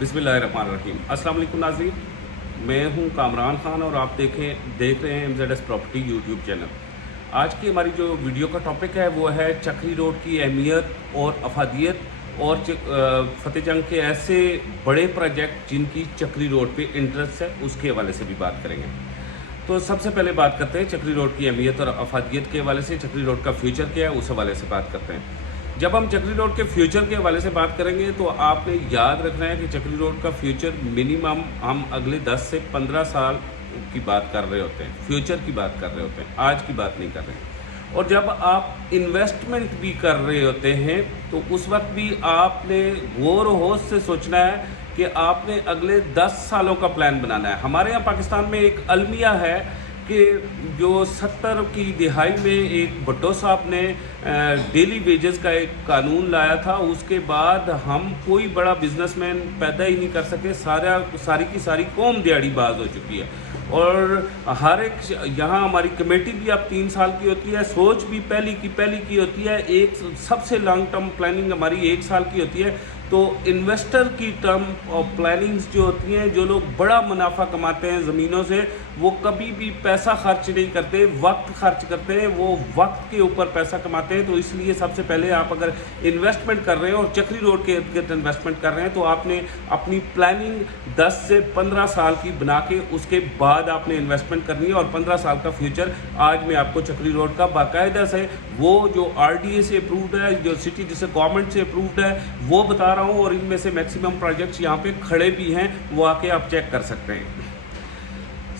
बिस्मिल्लाहिर्रहमानिर्रहीम। अस्सलाम वालेकुम नाज़रीन, मैं हूं कामरान खान और आप देख रहे हैं MZS प्रॉपर्टी यूट्यूब चैनल। आज की हमारी जो वीडियो का टॉपिक है वो है चक्री रोड की अहमियत और अफादियत और फतेह जंग के ऐसे बड़े प्रोजेक्ट जिनकी चक्री रोड पे इंटरेस्ट है, उसके हवाले से भी बात करेंगे। तो सबसे पहले बात करते हैं चक्री रोड की अहमियत और अफादियत के हवाले से। चक्री रोड का फ्यूचर क्या है, उस हवाले से बात करते हैं। जब हम चक्री रोड के फ्यूचर के हवाले से बात करेंगे तो आपने याद रखना है कि चक्री रोड का फ्यूचर मिनिमम हम अगले 10 से 15 साल की बात कर रहे होते हैं, फ्यूचर की बात कर रहे होते हैं, आज की बात नहीं कर रहे। और जब आप इन्वेस्टमेंट भी कर रहे होते हैं तो उस वक्त भी आपने गौर होश से सोचना है कि आपने अगले 10 सालों का प्लान बनाना है। हमारे यहाँ पाकिस्तान में एक अलमिया है कि जो 70 की दिहाई में एक भुट्टो साहब ने डेली वेजेस का एक कानून लाया था, उसके बाद हम कोई बड़ा बिजनेसमैन पैदा ही नहीं कर सके। सारी की सारी कौम दिहाड़ी बाज हो चुकी है और हर एक यहाँ हमारी कमेटी भी अब 3 साल की होती है, सोच भी पहली की होती है। एक सबसे लॉन्ग टर्म प्लानिंग हमारी 1 साल की होती है। तो इन्वेस्टर की टर्म और प्लानिंग्स जो होती हैं, जो लोग बड़ा मुनाफा कमाते हैं ज़मीनों से, वो कभी भी पैसा खर्च नहीं करते, वक्त खर्च करते हैं, वो वक्त के ऊपर पैसा कमाते हैं। तो इसलिए सबसे पहले आप अगर इन्वेस्टमेंट कर रहे हैं और चक्री रोड के इर्द गिर्द इन्वेस्टमेंट कर रहे हैं तो आपने अपनी प्लानिंग 10 से 15 साल की बना के उसके बाद आपने इन्वेस्टमेंट करनी है। और 15 साल का फ्यूचर आज मैं आपको चक्री रोड का बाकायदा से वो जो RDA से अप्रूव्ड है, जो सिटी जिसे गवर्नमेंट से अप्रूव्ड है, वो बता रहा हूँ। और इनमें से मैक्सिमम प्रोजेक्ट्स यहाँ पे खड़े भी हैं, वो आके आप चेक कर सकते हैं।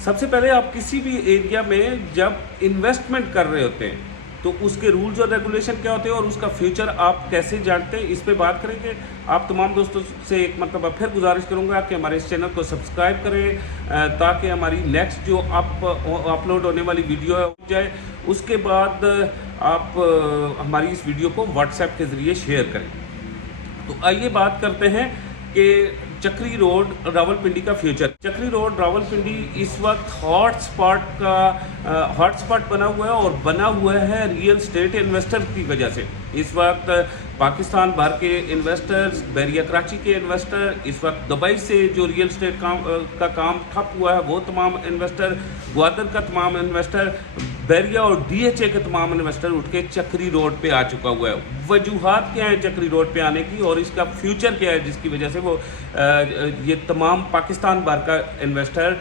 सबसे पहले आप किसी भी एरिया में जब इन्वेस्टमेंट कर रहे होते हैं तो उसके रूल्स और रेगुलेशन क्या होते हैं और उसका फ्यूचर आप कैसे जानते हैं, इस पे बात करेंगे। आप तमाम दोस्तों से एक मरतबा फिर गुजारिश करूंगा कि हमारे इस चैनल को सब्सक्राइब करें ताकि हमारी नेक्स्ट जो अपलोड होने वाली वीडियो है हो जाए। उसके बाद आप हमारी इस वीडियो को व्हाट्सएप के ज़रिए शेयर करें। तो आइए बात करते हैं कि चक्री रोड रावलपिंडी का फ्यूचर। चक्री रोड रावलपिंडी इस वक्त हॉटस्पॉट बना हुआ है और बना हुआ है रियल स्टेट इन्वेस्टर की वजह से। इस वक्त पाकिस्तान भर के इन्वेस्टर्स, बहरिया कराची के इन्वेस्टर, इस वक्त दुबई से जो रियल स्टेट का काम ठप हुआ है वो तमाम इन्वेस्टर, ग्वादर का तमाम इन्वेस्टर, बहरिया और DHA के तमाम इन्वेस्टर उठ के चक्री रोड पे आ चुका हुआ है। वजूहात क्या है चक्री रोड पे आने की और इसका फ्यूचर क्या है जिसकी वजह से वो ये तमाम पाकिस्तान भर का इन्वेस्टर,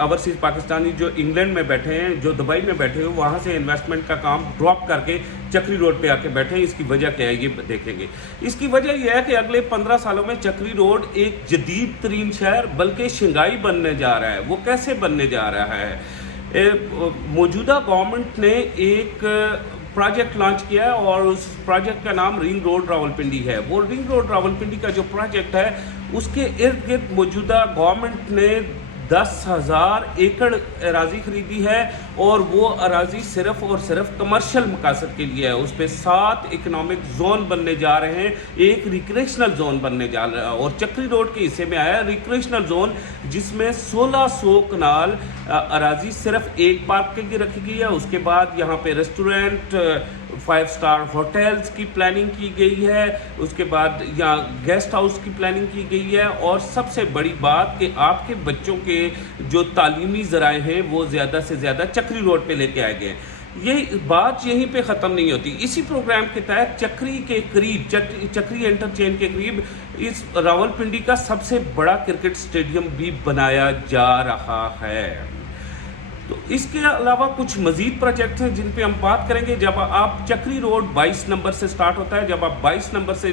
ओवरसीज पाकिस्तानी जो इंग्लैंड में बैठे हैं, जो दुबई में बैठे हैं, वहाँ से इन्वेस्टमेंट का काम ड्रॉप करके चक्री रोड पे आके बैठे हैं। इसकी वजह क्या है ये देखेंगे। इसकी वजह यह है कि अगले 15 सालों में चक्री रोड एक जदीद तरीन शहर बल्कि शंघाई बनने जा रहा है। वो कैसे बनने जा रहा है? मौजूदा गवर्नमेंट ने एक प्रोजेक्ट लॉन्च किया है और उस प्रोजेक्ट का नाम रिंग रोड रावलपिंडी है। वो रिंग रोड रावलपिंडी का जो प्रोजेक्ट है उसके इर्द गिर्द मौजूदा गवर्नमेंट ने 10,000 एकड़ अराजी खरीदी है और वो अराजी सिर्फ और सिर्फ कमर्शियल मकासद के लिए है। उस पर 7 इकनॉमिक जोन बनने जा रहे हैं, एक रिक्रेशनल जोन बनने जा रहा है। और चक्री रोड के हिस्से में आया रिक्रेशनल जोन जिसमें 1600 कनाल अराजी सिर्फ एक पार्क के लिए रखी गई है। उसके बाद यहाँ पे रेस्टोरेंट, 5 स्टार होटल्स की प्लानिंग की गई है। उसके बाद यहाँ गेस्ट हाउस की प्लानिंग की गई है। और सबसे बड़ी बात कि आपके बच्चों के जो तालीमी ज़राए हैं वो ज़्यादा से ज़्यादा चक्री रोड पे लेके आए गए। ये बात यहीं पे ख़त्म नहीं होती। इसी प्रोग्राम के तहत चक्री के करीब, चक्री इंटरचेंज के करीब इस रावलपिंडी का सबसे बड़ा क्रिकेट स्टेडियम भी बनाया जा रहा है। तो इसके अलावा कुछ मज़ीद प्रोजेक्ट हैं जिन पे हम बात करेंगे। जब आप चक्री रोड 22 नंबर से स्टार्ट होता है, जब आप 22 नंबर से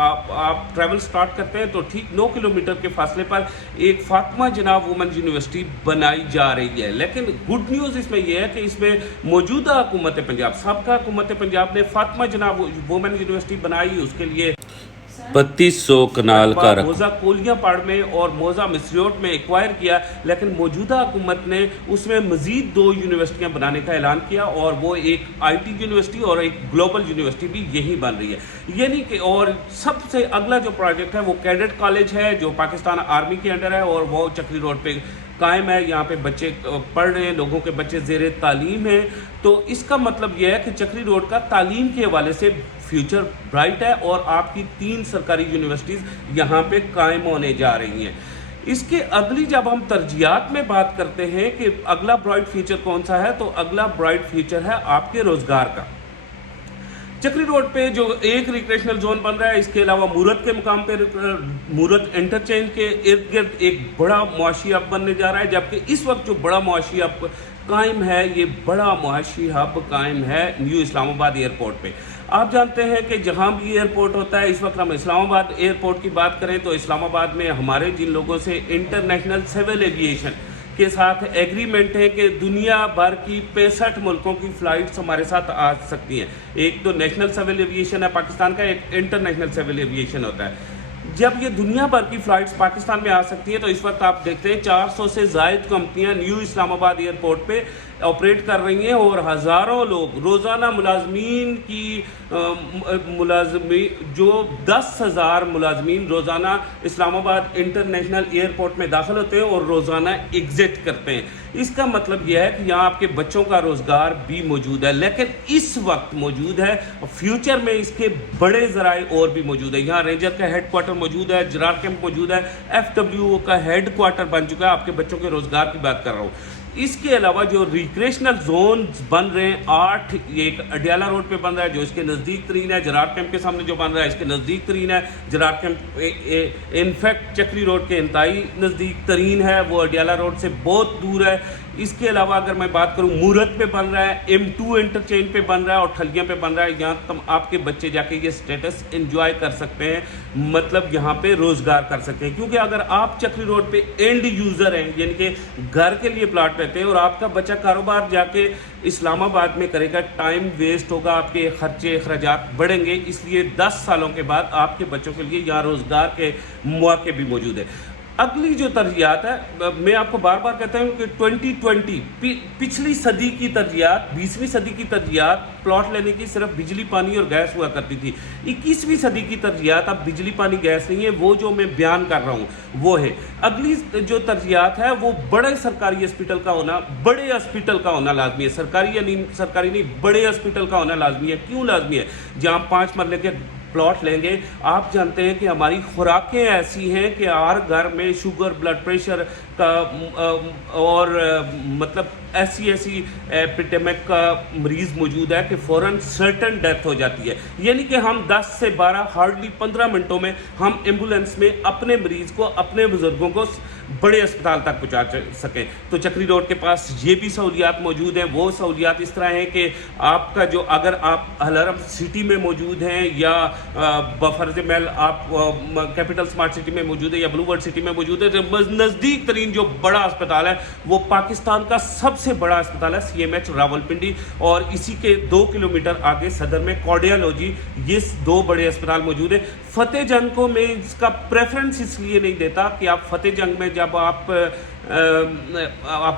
आप ट्रैवल स्टार्ट करते हैं तो ठीक 9 किलोमीटर के फासले पर एक फातिमा जनाब वुमेन यूनिवर्सिटी बनाई जा रही है। लेकिन गुड न्यूज़ इसमें यह है कि इसमें मौजूदा हुकूमत पंजाब, सबका हुकूमत पंजाब ने फातिमा जनाब वुमेन यूनिवर्सिटी बनाई। उसके लिए 3200 कनाल का मोजा कोलियां पाड़ में और मोजा मिसरियोट में एक्वायर किया। लेकिन मौजूदा हुकूमत ने उसमें मज़ीद 2 यूनिवर्सिटियां बनाने का ऐलान किया और वो एक IT यूनिवर्सिटी और एक ग्लोबल यूनिवर्सिटी भी यही बन रही है। यानी कि और सबसे अगला जो प्रोजेक्ट है वो कैडेट कॉलेज है जो पाकिस्तान आर्मी के अंडर है और वो चक्री रोड पे कायम है। यहाँ पे बच्चे पढ़ रहे हैं, लोगों के बच्चे ज़ेरे तालीम हैं। तो इसका मतलब यह है कि चक्री रोड का तालीम के हवाले से फ्यूचर ब्राइट है और आपकी 3 सरकारी यूनिवर्सिटीज़ यहाँ पे कायम होने जा रही हैं। इसके अगली जब हम तरजीहात में बात करते हैं कि अगला ब्राइट फ्यूचर कौन सा है, तो अगला ब्राइट फ्यूचर है आपके रोज़गार का। चक्री रोड पे जो एक रिक्रिएशनल जोन बन रहा है, इसके अलावा मूरत के मुकाम पे मूरत इंटरचेंज के इर्द गिर्द एक बड़ा मुआशी हब बनने जा रहा है, जबकि इस वक्त जो बड़ा मुआशी हब कायम है, ये बड़ा मुआशी हब कायम है न्यू इस्लामाबाद एयरपोर्ट पे। आप जानते हैं कि जहाँ भी एयरपोर्ट होता है, इस वक्त हम इस्लामाबाद एयरपोर्ट की बात करें तो इस्लामाबाद में हमारे जिन लोगों से इंटरनेशनल सिविल एविएशन के साथ एग्रीमेंट है कि दुनिया भर की 65 मुल्कों की फ़्लाइट्स हमारे साथ आ सकती हैं। एक तो नेशनल सिविल एविएशन है पाकिस्तान का, एक इंटरनेशनल सिविल एविएशन होता है। जब ये दुनिया भर की फ़्लाइट्स पाकिस्तान में आ सकती हैं तो इस वक्त आप देखते हैं 400 से ज़ायद कंपनियां न्यू इस्लामाबाद एयरपोर्ट पे ऑपरेट कर रही हैं और हज़ारों लोग रोज़ाना मुलाजमीन की जो 10,000 मुलाजमीन रोज़ाना इस्लामाबाद इंटरनेशनल एयरपोर्ट में दाखिल होते हैं और रोज़ाना एग्ज़िट करते हैं। इसका मतलब यह है कि यहाँ आपके बच्चों का रोज़गार भी मौजूद है, लेकिन इस वक्त मौजूद है, फ्यूचर में इसके बड़े ज़राए और भी मौजूद है। यहाँ रेंजर का हेड क्वार्टर मौजूद है, जरार कैंप मौजूद है, FWO का हेड क्वार्टर बन चुका है। आपके बच्चों के रोज़गार की बात कर रहा हूँ। इसके अलावा जो रिक्रिएशनल जोन बन रहे हैं 8, एक अडियाला रोड पे बन रहा है जो इसके नज़दीक तरीन है, जरार कैंप के सामने जो बन रहा है इसके नज़दीक तरीन है, जरार कैंप इनफैक्ट चक्री रोड के इंतहाई नज़दीक तरीन है, वो अडियाला रोड से बहुत दूर है। इसके अलावा अगर मैं बात करूं मूरत पे बन रहा है, M2 इंटरचेंज पे बन रहा है और ठलियां पे बन रहा है। यहाँ तम आपके बच्चे जाके ये स्टेटस एंजॉय कर सकते हैं, मतलब यहाँ पे रोज़गार कर सकते हैं। क्योंकि अगर आप चक्री रोड पे एंड यूज़र हैं, यानी कि घर के लिए प्लाट रहते हैं और आपका बच्चा कारोबार जाके इस्लामाबाद में करेगा, टाइम वेस्ट होगा, आपके खर्चे अखराजात बढ़ेंगे। इसलिए 10 सालों के बाद आपके बच्चों के लिए यहाँ रोज़गार के मौके भी मौजूद है। अगली जो तरजीहात है, मैं आपको बार बार कहता हूँ कि 2020 पिछली सदी की तरजीहात, 20वीं सदी की तरजीहात प्लॉट लेने की सिर्फ बिजली पानी और गैस हुआ करती थी। 21वीं सदी की तरजीहात अब बिजली पानी गैस नहीं है, वो जो मैं बयान कर रहा हूँ वो है। अगली जो तरजीहात है वो बड़े सरकारी हॉस्पिटल का होना, बड़े हॉस्पिटल का होना लाजमी है। सरकारी या नहीं, सरकारी नहीं, बड़े हॉस्पिटल का होना लाजमी है। क्यों लाजमी है? जहाँ 5 मरले के प्लॉट लेंगे, आप जानते हैं कि हमारी खुराकें ऐसी हैं कि हर घर में शुगर, ब्लड प्रेशर का और मतलब ऐसी एपिडेमिक का मरीज़ मौजूद है कि फ़ौरन सर्टन डेथ हो जाती है। यानी कि हम 10 से 12 हार्डली 15 मिनटों में हम एम्बुलेंस में अपने मरीज़ को, अपने बुज़ुर्गों को बड़े अस्पताल तक पहुंचा सकें। तो चक्री रोड के पास ये भी सहूलियात मौजूद हैं। वो सहूलियात इस तरह हैं कि आपका जो, अगर आप अलरम सिटी में मौजूद हैं या बफरज महल आप कैपिटल स्मार्ट सिटी में मौजूद है या ब्लू वर्ल्ड सिटी में मौजूद है, तो नज़दीक तरीन जो बड़ा अस्पताल है वो पाकिस्तान का सबसे बड़ा अस्पताल है CMH रावलपिंडी, और इसी के 2 किलोमीटर आगे सदर में कार्डियोलॉजी, ये 2 बड़े अस्पताल मौजूद है। फतेह जंग को मैं इसका प्रेफरेंस इसलिए नहीं देता कि आप फतेह जंग में जब आप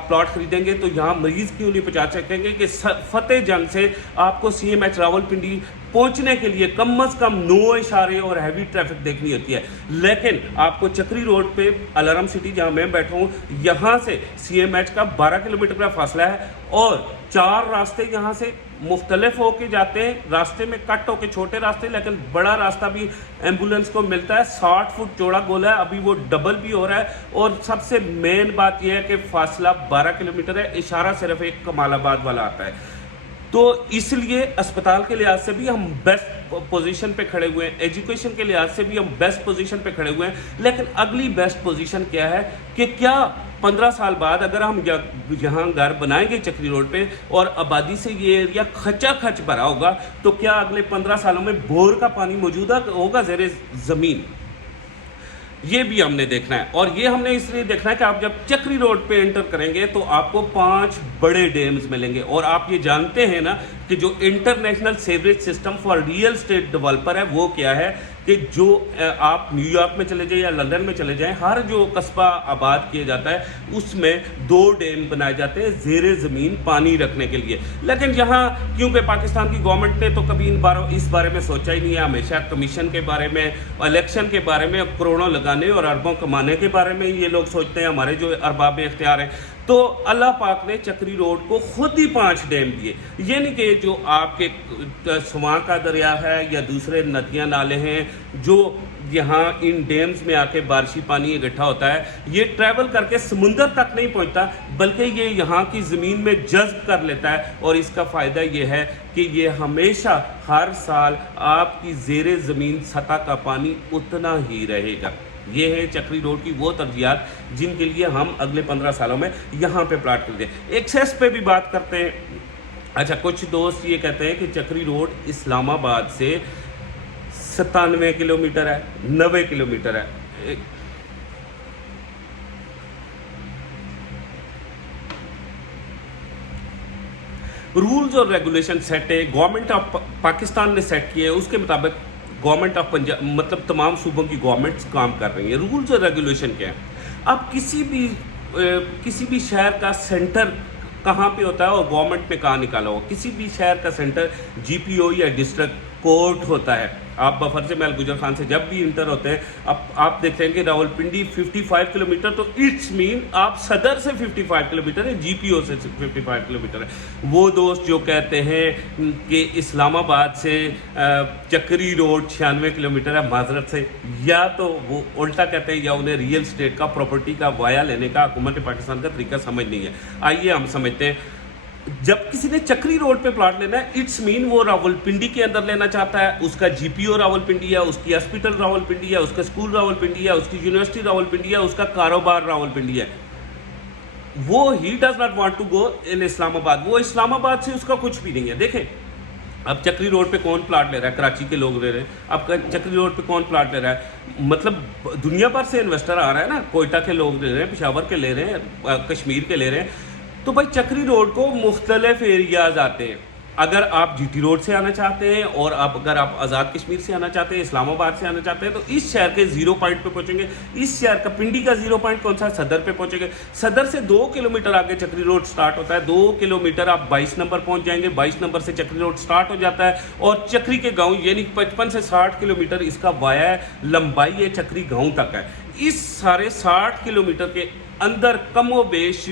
प्लॉट खरीदेंगे तो यहाँ मरीज़ क्यों नहीं पहुँचा सकेंगे कि फतेह जंग से आपको CMH रावलपिंडी पहुंचने के लिए कम से कम 9 इशारे और हैवी ट्रैफिक देखनी होती है। लेकिन आपको चक्री रोड पे अलार्म सिटी जहां मैं बैठा हूं, यहां से CMH का 12 किलोमीटर का फासला है और 4 रास्ते यहां से मुख्तलिफ होके जाते हैं। रास्ते में कट होके छोटे रास्ते, लेकिन बड़ा रास्ता भी एम्बुलेंस को मिलता है। 60 फुट चौड़ा गोला है, अभी वो डबल भी हो रहा है। और सबसे मेन बात यह है कि फासला 12 किलोमीटर है, इशारा सिर्फ एक कमालाबाद वाला आता है। तो इसलिए अस्पताल के लिहाज से भी हम बेस्ट पोजीशन पे खड़े हुए हैं, एजुकेशन के लिहाज से भी हम बेस्ट पोजीशन पे खड़े हुए हैं। लेकिन अगली बेस्ट पोजीशन क्या है कि क्या 15 साल बाद अगर हम यहाँ घर बनाएंगे चक्री रोड पे और आबादी से ये एरिया खचाखच भरा होगा, तो क्या अगले 15 सालों में बोर का पानी मौजूद होगा ज़ेरे ज़मीन? ये भी हमने देखना है। और ये हमने इसलिए देखना है कि आप जब चक्री रोड पे एंटर करेंगे तो आपको 5 बड़े डैम्स मिलेंगे। और आप ये जानते हैं ना कि जो international sewerage system for real estate developer है वो क्या है, کہ جو آپ نیو یارک میں چلے جائیں یا لندن میں چلے جائیں، ہر جو قصبہ آباد کیا جاتا ہے اس میں 2 ڈیم بنائے جاتے ہیں زیر زمین پانی رکھنے کے لیے. لیکن یہاں کیونکہ پاکستان کی گورنمنٹ نے تو کبھی اس بارے میں سوچا ہی نہیں ہے، ہمیشہ کمیشن کے بارے میں، الیکشن کے بارے میں، کروڑوں لگانے اور اربوں کمانے کے بارے میں یہ لوگ سوچتے ہیں، ہمارے جو ارباب اختیار ہیں. تو اللہ پاک نے چکری روڈ کو خود ہی 5 ڈیم دیے. یہ نہیں کہ جو آپ کے سواں کا دریا ہے یا دوسرے ندیاں نالے ہیں جو یہاں ان ڈیمز میں آ کے بارشی پانی اکٹھا ہوتا ہے، یہ ٹریول کر کے سمندر تک نہیں پہنچتا بلکہ یہ یہاں کی زمین میں جذب کر لیتا ہے. اور اس کا فائدہ یہ ہے کہ یہ ہمیشہ ہر سال آپ کی زیر زمین سطح کا پانی اتنا ہی رہے گا. یہ ہے چکری روڈ کی وہ ترجیحات جن کے لیے ہم اگلے 15 سالوں میں یہاں پہ پلاٹ کرتے ہیں. ایکسیس پہ بھی بات کرتے ہیں. اچھا، کچھ دوست یہ کہتے ہیں کہ چکری روڈ اسلام آباد سے 97 کلومیٹر ہے، 90 کلومیٹر ہے. رولز اور ریگولیشن سیٹ ہے، گورنمنٹ آف پاکستان نے سیٹ کیے ہیں، اس کے مطابق گورنمنٹ آف پنجاب مطلب تمام صوبوں کی گورنمنٹس کام کر رہی ہیں. رولز اور ریگولیشن کیا ہیں؟ اب کسی بھی شہر کا سینٹر کہاں پہ ہوتا ہے اور گورنمنٹ نے کہاں نکالا ہو. کسی بھی شہر کا سینٹر جی پی او یا ڈسٹرکٹ کورٹ ہوتا ہے. آپ بفرز محل گجر خان سے جب بھی انٹر ہوتے ہیں اب آپ دیکھتے ہیں کہ راولپنڈی 55 کلومیٹر، تو اٹس مین آپ صدر سے 55 کلومیٹر ہے، جی پی او سے 55 کلومیٹر ہے. وہ دوست جو کہتے ہیں کہ اسلام آباد سے چکری روڈ 96 کلومیٹر ہے، معذرت سے یا تو وہ الٹا کہتے ہیں یا انہیں ریئل اسٹیٹ کا پراپرٹی کا وایا لینے کا حکومت پاکستان کا طریقہ سمجھ نہیں ہے. آئیے ہم سمجھتے ہیں. جب کسی نے چکری روڈ پہ پلاٹ لینا ہے اٹس مین وہ راولپنڈی کے اندر لینا چاہتا ہے، اس کا جی پی او راولپنڈی ہے، اس کی ہاسپٹل راولپنڈی ہے، اس کا اسکول راولپنڈی ہے، اس کی یونیورسٹی راولپنڈی ہے، اس کا کاروبار راولپنڈی ہے. وہ ہی does not want to go in Islamabad. وہ اسلام آباد سے اس کا کچھ بھی نہیں ہے. دیکھیں اب چکری روڈ پہ کون پلاٹ لے رہا ہے؟ کراچی کے لوگ لے رہے ہیں. اب چکری روڈ پہ کون پلاٹ لے رہا ہے؟ مطلب دنیا بھر سے انویسٹر آ رہا ہے نا، کوئٹہ کے لوگ لے رہے ہیں، پشاور کے لے رہے ہیں، کشمیر کے لے رہے ہیں. تو بھائی چکری روڈ کو مختلف ایریاز آتے ہیں. اگر آپ جی ٹی روڈ سے آنا چاہتے ہیں اور اگر آپ آزاد کشمیر سے آنا چاہتے ہیں، اسلام آباد سے آنا چاہتے ہیں، تو اس شہر کے 0 پوائنٹ پہ پہنچیں گے. اس شہر کا پنڈی کا 0 پوائنٹ کون سا ہے؟ صدر پہ پہنچیں گے. صدر سے 2 کلومیٹر آگے چکری روڈ سٹارٹ ہوتا ہے. 2 کلومیٹر آپ 22 نمبر پہنچ جائیں گے. 22 نمبر سے چکری روڈ سٹارٹ ہو جاتا ہے اور چکری کے گاؤں یعنی 55 سے 60 کلومیٹر اس کا وایا ہے، لمبائی ہے، چکری گاؤں تک ہے. اس سارے 60 کلومیٹر کے اندر کم و بیش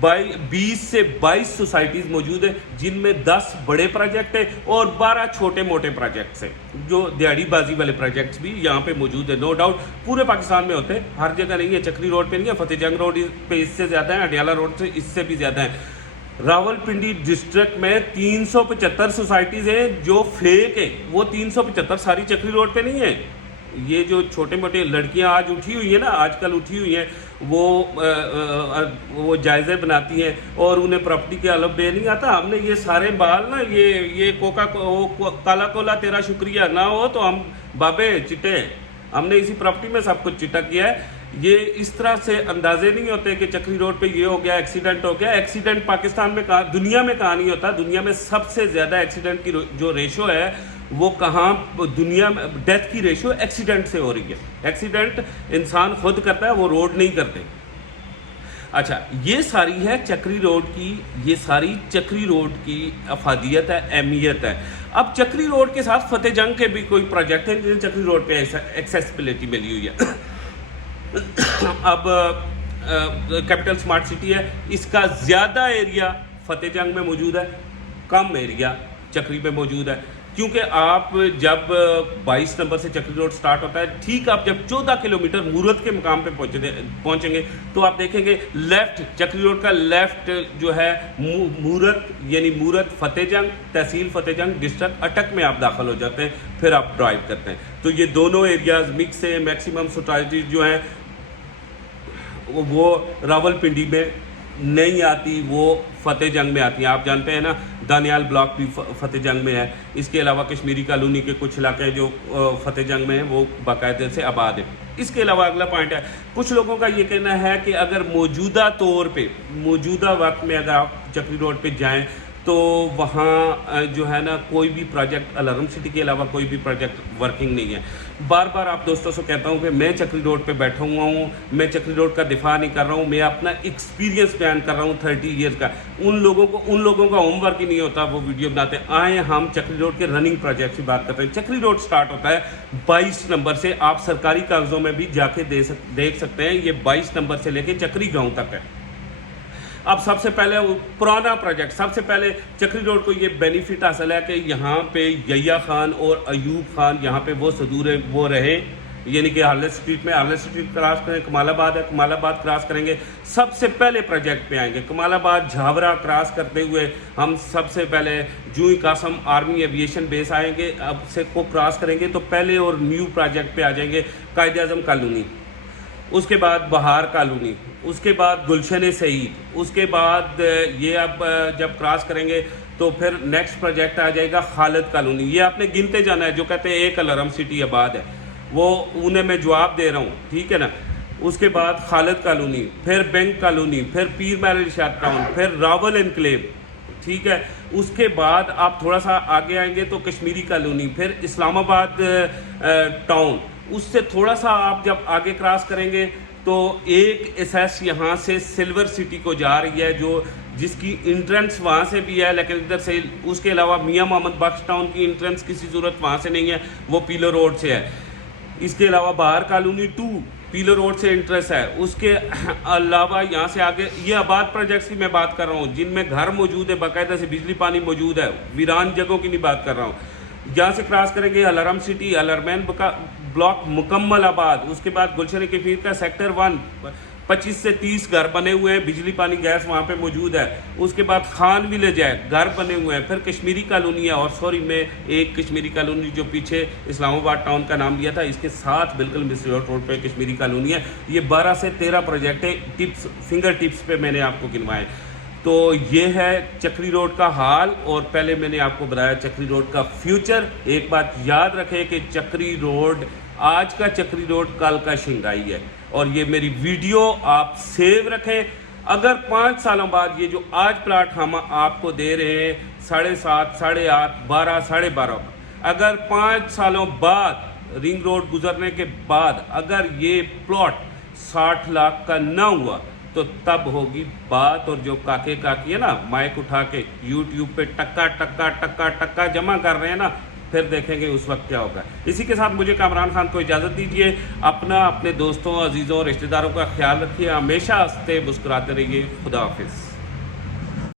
20 سے 22 سوسائٹیز موجود ہیں، جن میں 10 بڑے پروجیکٹ ہیں اور 12 چھوٹے موٹے پروجیکٹس ہیں. جو دیہڑی بازی والے پروجیکٹس بھی یہاں پہ موجود ہیں. نو ڈاؤٹ پورے پاکستان میں ہوتے ہیں، ہر جگہ نہیں ہے. چکری روڈ پہ نہیں ہے، فتح جنگ روڈ پہ اس سے زیادہ ہیں، اڈیالہ روڈ سے اس سے بھی زیادہ ہیں. راولپنڈی ڈسٹرکٹ میں 375 سوسائٹیز ہیں جو فیک ہیں. وہ 375 ساری چکری روڈ پہ نہیں ہیں. یہ جو چھوٹے موٹے لڑکیاں آج اٹھی ہوئی ہیں نا، آج کل اٹھی ہوئی ہیں، وہ جائزے بناتی ہیں اور انہیں پراپرٹی کے الف بے نہیں آتا. ہم نے یہ سارے بال نا یہ کالا کولا تیرا شکریہ نہ ہو تو ہم بابے چٹے، ہم نے اسی پراپرٹی میں سب کچھ چٹا کیا ہے. یہ اس طرح سے اندازے نہیں ہوتے کہ چکری روڈ پہ یہ ہو گیا، ایکسیڈنٹ ہو گیا. ایکسیڈنٹ پاکستان میں دنیا میں کہاں نہیں ہوتا. دنیا میں سب سے زیادہ ایکسیڈنٹ کی جو ریشو ہے وہ کہاں دنیا میں ڈیتھ کی ریشو ایکسیڈنٹ سے ہو رہی ہے. ایکسیڈنٹ انسان خود کرتا ہے، وہ روڈ نہیں کرتے. اچھا، یہ ساری ہے چکری روڈ کی، یہ ساری چکری روڈ کی افادیت ہے، اہمیت ہے. اب چکری روڈ کے ساتھ فتح جنگ کے بھی کوئی پروجیکٹ ہیں جنہیں چکری روڈ پہ ایکسیسبلٹی ملی ہوئی ہے. اب کیپٹل سمارٹ سٹی ہے، اس کا زیادہ ایریا فتح جنگ میں موجود ہے، کم ایریا چکری پہ موجود ہے. کیونکہ آپ جب 22 نمبر سے چکری روڈ سٹارٹ ہوتا ہے، ٹھیک آپ جب 14 کلومیٹر مورت کے مقام پہ پہنچیں گے تو آپ دیکھیں گے لیفٹ چکری روڈ کا لیفٹ جو ہے مورت یعنی مورت فتح جنگ، تحصیل فتح جنگ، ڈسٹرکٹ اٹک میں آپ داخل ہو جاتے ہیں، پھر آپ ڈرائیو کرتے ہیں. تو یہ دونوں ایریاز مکس ہیں. میکسیمم سوسائٹیز جو ہیں وہ راولپنڈی میں نہیں آتی، وہ فتح جنگ میں آتی ہیں. آپ جانتے ہیں نا دانیال بلاک بھی فتح جنگ میں ہے. اس کے علاوہ کشمیری کالونی کے کچھ علاقے جو فتح جنگ میں ہیں وہ باقاعدہ سے آباد ہیں. اس کے علاوہ اگلا پوائنٹ ہے، کچھ لوگوں کا یہ کہنا ہے کہ اگر موجودہ طور پہ موجودہ وقت میں اگر آپ چکری روڈ پہ جائیں تو وہاں جو ہے نا کوئی بھی پروجیکٹ الارم سٹی کے علاوہ کوئی بھی پروجیکٹ ورکنگ نہیں ہے. بار بار آپ دوستوں سے کہتا ہوں کہ میں چکری روڈ پہ بیٹھا ہوا ہوں, میں چکری روڈ کا دفاع نہیں کر رہا ہوں, میں اپنا ایکسپیرینس بیان کر رہا ہوں 30 ایئرس کا. ان لوگوں کا ہوم ورک ہی نہیں ہوتا, وہ ویڈیو بناتے ہیں. آئیں ہم چکری روڈ کے رننگ پروجیکٹ کی بات کرتے ہیں. چکری روڈ سٹارٹ ہوتا ہے 22 نمبر سے, آپ سرکاری کاغذوں میں بھی جا کے دیکھ سکتے ہیں, یہ 22 نمبر سے لے کے چکری گاؤں تک ہے. اب سب سے پہلے پرانا پروجیکٹ, سب سے پہلے چکری روڈ کو یہ بینیفٹ حاصل ہے کہ یہاں پہ یحییٰ خان اور ایوب خان یہاں پہ وہ صدور وہ رہے, یعنی کہ ہارلر اسٹریٹ میں, ہارلر اسٹریٹ کراس کریں, کمال آباد ہے, کمال آباد کراس کریں گے, سب سے پہلے پروجیکٹ پہ آئیں گے. کمال آباد جھاورا کراس کرتے ہوئے ہم سب سے پہلے جوئی قاسم آرمی ایویشن بیس آئیں گے, اب سے کو کراس کریں گے تو پہلے اور نیو پروجیکٹ پہ آ جائیں گے قائد اعظم کالونی, اس کے بعد بہار کالونی, اس کے بعد گلشن سعید, اس کے بعد یہ اب جب کراس کریں گے تو پھر نیکسٹ پروجیکٹ آ جائے گا خالد کالونی. یہ آپ نے گنتے جانا ہے, جو کہتے ہیں ایک الارم سٹی آباد ہے, وہ انہیں میں جواب دے رہا ہوں, ٹھیک ہے نا. اس کے بعد خالد کالونی, پھر بینک کالونی, پھر پیر محل ارشاد ٹاؤن, پھر راول انکلیو, ٹھیک ہے. اس کے بعد آپ تھوڑا سا آگے آئیں گے تو کشمیری کالونی, پھر اسلام آباد ٹاؤن. اس سے تھوڑا سا آپ جب آگے کراس کریں گے تو ایک ایسیس یہاں سے سلور سٹی کو جا رہی ہے, جو جس کی انٹرنس وہاں سے بھی ہے, لیکن ادھر سے اس کے علاوہ میاں محمد بخش ٹاؤن کی انٹرنس کسی صورت وہاں سے نہیں ہے, وہ پیلو روڈ سے ہے. اس کے علاوہ بہار کالونی 2 پیلو روڈ سے انٹرنس ہے. اس کے علاوہ یہاں سے آگے یہ آباد پروجیکٹس کی میں بات کر رہا ہوں جن میں گھر موجود ہے, باقاعدہ سے بجلی پانی موجود ہے, ویران جگہوں کی نہیں بات کر رہا ہوں. جہاں سے کراس کریں گے الارم سٹی, الارمین بلاک مکمل آباد, اس کے بعد گلشن کفیر کا سیکٹر 1 25 سے 30 گھر بنے ہوئے ہیں, بجلی پانی گیس وہاں پہ موجود ہے. اس کے بعد خان ولیج ہے, گھر بنے ہوئے ہیں. پھر کشمیری کالونی ہے, اور سوری میں ایک کشمیری کالونی جو پیچھے اسلام آباد ٹاؤن کا نام لیا تھا, اس کے ساتھ بالکل مسٹری روڈ پہ کشمیری کالونی ہے. یہ 12 سے 13 پروجیکٹ ہیں, ٹپس فنگر ٹپس پہ میں نے آپ کو گنوائے. تو یہ ہے چکری روڈ کا حال, اور پہلے میں نے آپ کو بتایا چکری روڈ کا فیوچر. ایک بات یاد رکھیں کہ چکری روڈ, آج کا چکری روڈ کل کا شنگھائی ہے, اور یہ میری ویڈیو آپ سیو رکھیں. اگر 5 سالوں بعد یہ جو آج پلاٹ ہم آپ کو دے رہے ہیں 7.5, 8.5, 12, 12.5, اگر 5 سالوں بعد رنگ روڈ گزرنے کے بعد اگر یہ پلاٹ 60 لاکھ کا نہ ہوا تو تب ہوگی بات. اور جو کاکے کاکی ہے نا مائک اٹھا کے یوٹیوب پہ ٹکا ٹکا ٹکا ٹکا جمع کر رہے ہیں نا, پھر دیکھیں گے اس وقت کیا ہوگا. اسی کے ساتھ مجھے کامران خان کو اجازت دیجیے. اپنا, اپنے دوستوں, عزیزوں, رشتہ داروں کا خیال رکھیے. ہمیشہ ہنستے مسکراتے رہیے. خدا حافظ.